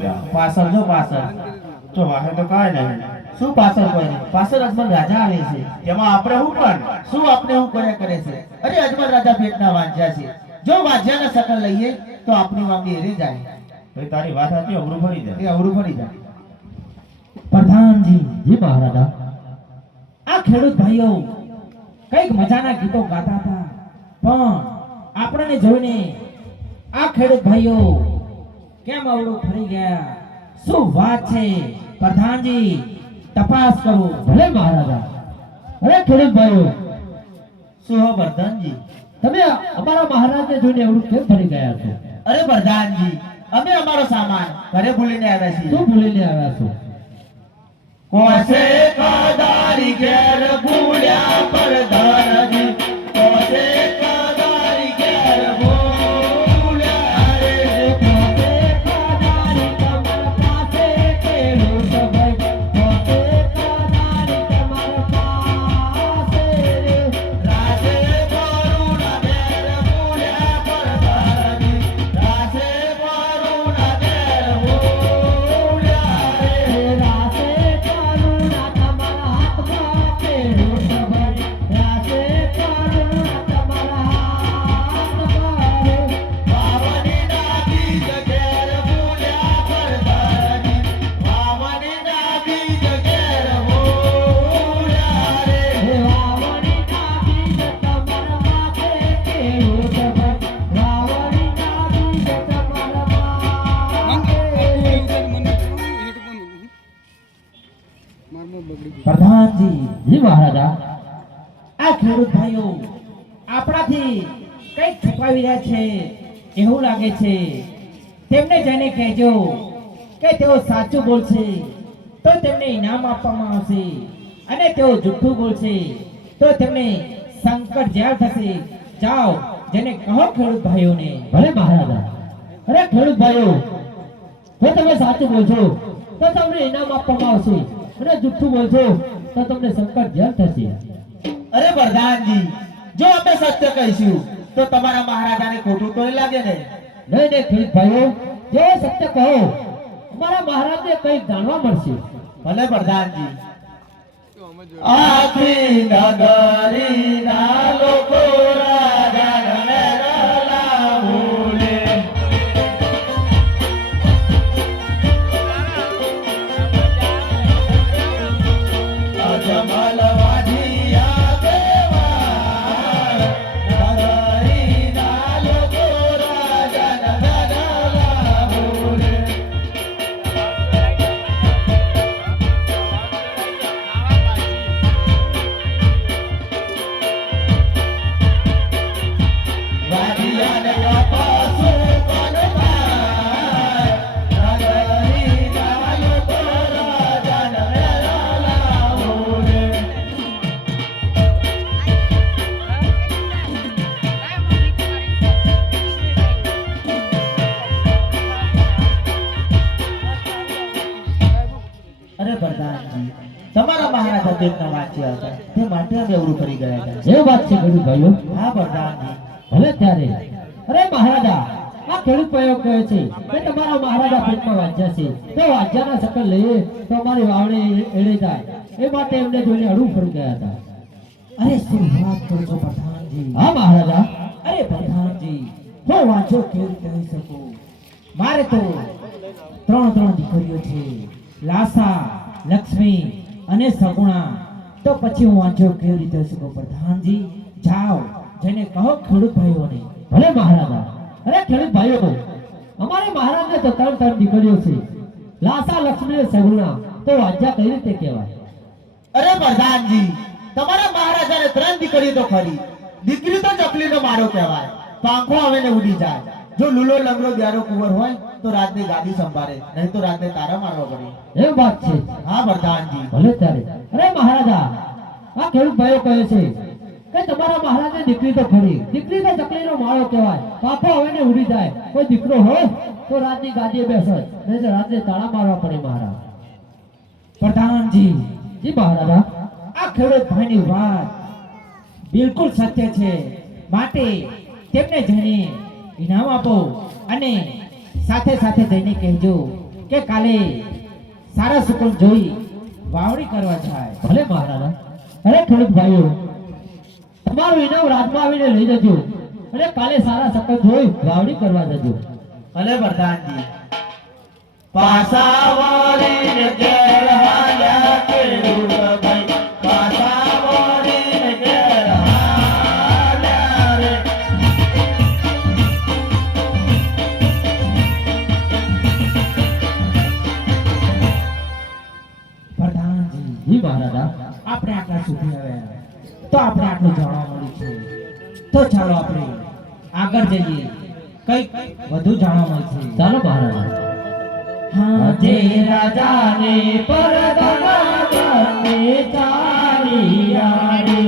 હોગા પાછળ જો પાછળ જો વાહે તો કાંઈ નહીં શું પાછળ કોઈ નહીં પાછળ અજમલ રાજા આવે છે તેમાં આપણે હું પણ શું આપણે હું કર્યા કરે છે અરે અજમલ રાજા પેટના વાંચ્યા છે જો વાંચ્યાના શકલ લઈએ તો આપણી માંગી એરી જાય ભાઈ તારી વાત હતી અમરું ભરી જાય એ અવરું પડી જાય પ્રધાનજી જી મહારાજા આ ખેડૂત ભાઈઓ કઈક મજાના ગીતો ગાતા હતા પણ આપણને જોઈને આ ખેડૂત ભાઈઓ કેમ અવળું ફરી ગયા શું વાત છે પ્રધાનજી તપાસ કરો ભલે મહારાજા અરે ખેડૂત ભાઈઓ શું હો પ્રધાનજી તમે અમારા મહારાજને જોઈને એવું કેમ ફરી ગયા છો અરે પ્રધાનજી અમે અમારો સામાન ઘરે ભૂલીને આવ્યા છીએ શું ભૂલીને આવ્યા છો કોસે કદારી ઘેર ભૂલ્યા પ્રધાનજી કોસે કદારી ઘેર ભૂલ્યા રે કોસે કદારી કમર પાસે ખેડૂત ભાઈ કોસે કદારી કમર પાસે રે રાસે કરુણા ઘેર ભૂલ્યા પ્રધાનજી રાસે કરુણા ઘેર ભૂલ્યા રે રાસે કરુણા તમારા હાથમાં ખેડૂત ભાઈ રાસે કરુણા તમારા હાથમાં રે વાવની ડાબી જગેર ભૂલ્યા પ્રધાનજી વાવની ડાબી જગેર ભૂલ્યા રે વાવની ડાબી જ તમારા માથે ખેડૂત ભાઈ વાવની ડાબી જ તમારા માથે પ્રધાનજી જી મહારાજા આ ખેડૂત ભાઈઓ આપણાથી કંઈક છુપાવી રહ્યા છે એવું લાગે છે તેમને જઈને કહેજો કે તેઓ સાચું બોલશે તો તેમને ઇનામ આપવામાં આવશે અને તેઓ જુઠ્ઠું બોલશે તો તેમને સંકટ જેલ થશે જાઓ જેને કહો ખેડૂત ભાઈઓને ભલે મહારાજા અરે ખેડૂત ભાઈઓ જો તમે સાચું બોલશો તો તમને ઇનામ આપવામાં આવશે અને જુઠ્ઠું બોલશો તો તમને સંકટ જેલ થશે અરે પ્રધાનજી જો અમે સત્ય કહીશું તો તમારા મહારાજાને ખોટું તો નહીં લાગે ને નહીં નહીં ખેડૂત ભાઈઓ જે સત્ય કહો અમારા મહારાજને કંઈક જાણવા મળશે ભલે પ્રધાનજી આખી નગરીના લોકો રાજાને મેળા ભૂલે અજમલ વાઢિયા દેવા નગરીના લોકો રાજાને મેળા ભૂલે વાઢિયાને કપાસુ કનભાઈ નગરીના લોકો રાજાને મેળા ભૂલે અરે પ્રધાનજી તમારા મહારાજા તેમના વાંચ્યા હતા તે માટે અમે અવરું કરી ગયા હતા જે વાત છે ખેડૂત ભાઈઓ હા પ્રધાનજી ભલે ત્યારે અરે મહારાજા આ ખેડૂત ભાઈઓ કહે છે કે તમારા મહારાજા પેટમાં વાંચ્યા છે તો વાંચ્યાના શકલ લઈએ તો અમારી વાવણી એળે જાય એ માટે એમને જોઈને અડું ફરી ગયા હતા અરે શું વાત કરો છો પ્રધાનજી હા મહારાજા અરે પ્રધાનજી હું વાંચો કેવી રીતે કહી શકું મારે તો ત્રણ દીકરીઓ છે લાસા લક્ષ્મી અને સગુણા તો પછી હું વાંચો કેવી રીતે કહી શકું પ્રધાનજી જાઓ જેને કહો ખેડૂત ભાઈઓને ભલે મહારાજા અરે ખેડૂત ભાઈઓ અમારે મહારાજને તો ત્રણ દીકરીઓ છે લાસા લક્ષ્મી અને સગુણા તો વાંચ્યા કઈ રીતે કહેવાય અરે પ્રધાનજી તમારા મહારાજાને 3 દીકરી તો ખરી દીકરી તો ચકલીનો મારો કહેવાય પાંખો આવે ને ઉડી જાય જો લૂલો લંગડો બ્યારો કુંવર હોય તો રાતની ગાદી સંભાળે નહીં તો રાતને તારા મારવા પડે એ વાત છે હા પ્રધાનજી ભલે ત્યારે અરે મહારાજા આ ખેડૂત ભાઈઓ કહે છે કે તમારા મહારાજની દીકરી તો ખરી દીકરી તો ચકલીનો માળો કહેવાય પાંખો આવે ને ઉડી જાય કોઈ દીકરો હોય તો રાતની ગાદીએ બેસે નહીં તો રાતને તાળા મારવા પડે મહારાજ પ્રધાનજી જી મહારાજા આ ખેડૂત ભાઈની વાત બિલકુલ સત્ય છે માટે તેમને જઈને ઇનામ આપો અને સાથે સાથે જઈને કહેજો કે કાલે સારા સુકૂન જોઈ વાવણી કરવા જાય. ભલે મહારાજા. અરે ખેડૂત ભાઈઓ, તમારું ઇનામ રાજમાં આવીને લઈ જજો અને કાલે સારા સકન જોઈ વાવણી કરવા જજો. ભલે પ્રધાનજી. પાછા વળીને ઘેર હાલ્યા ખેડૂત ભાઈ, પાછા વળીને ઘેર હાલ્યા રે. પ્રધાનજી, જી મહારાજા. આપણે આટલા સુધી આવ્યા તો આપણે આટલું જાણવા મળ્યું છે, તો ચાલો આપણે આગળ જઈએ, કંઈક વધુ જાણવા મળશે. ચાલો મહારાજા. હા જે રાજાને પરગના બંને ચાલી આવે,